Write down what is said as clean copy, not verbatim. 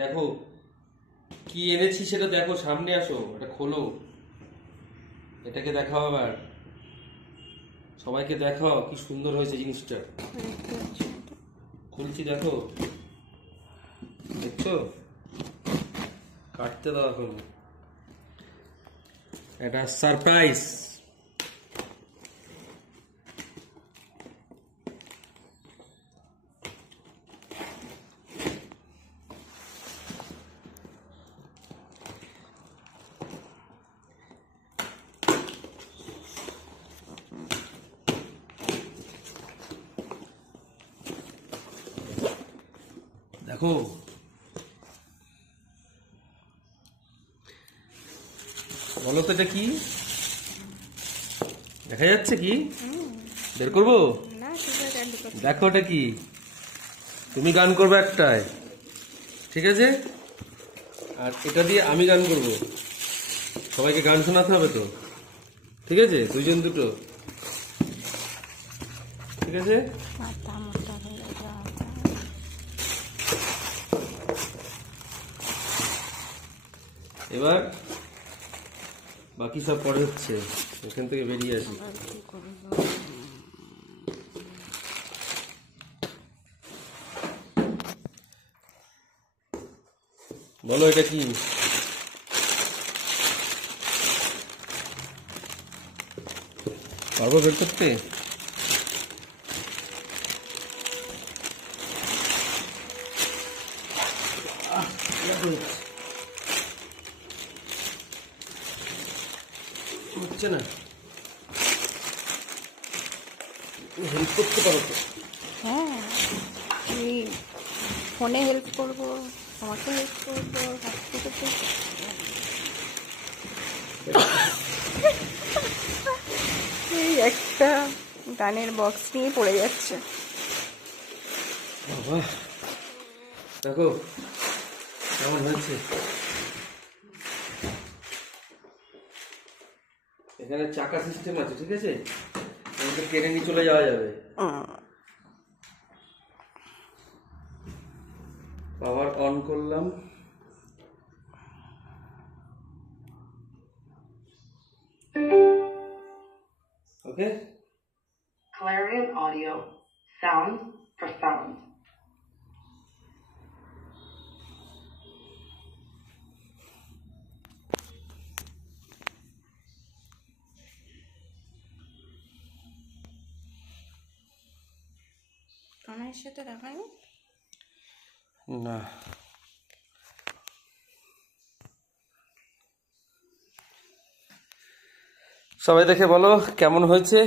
দেখো কি এনেছি সেটা দেখো, সামনে আসো, এটা খোলো, এটাকে দেখাও, আবার সবাইকে দেখাও কি সুন্দর হয়েছে জিনিসটা। খুলছি, দেখো, দেখছো? কাটতে দাও এখন, এটা সারপ্রাইজ। দেখো বলো তো এটা কি, দেখা যাচ্ছে কি? বের করবো? দেখো এটা কি, তুমি গান করবে একটায়, ঠিক আছে, আর এটা দিয়ে আমি গান করব, সবাইকে গান শোনাতে হবে তো, ঠিক আছে, দুইজন দুটো, ঠিক আছে। এবার বাকি সব পরে হচ্ছে, এখান থেকে বেরিয়ে আসি। বলো এটা কি? পারবো বের করতে? হচ্ছে না, হেল্প করতে পারো তো? হ্যাঁ, আমি ফোনে হেল্প করবো, তোমাকে হেল্প করবো, এই একটা গানের বক্স নিয়ে পড়ে যাচ্ছে। দেখো কেমন হয়েছে, এখানে চাকা সিস্টেম আছে, ঠিক আছে, আমাকে কেড়ে নিয়ে চলে যাওয়া যাবে। পাওয়ার অন করলাম, ওকে। Clarion Audio. Sound profound. কানের সাথে দেখায়নি না, সবাই দেখে বলো কেমন হয়েছে।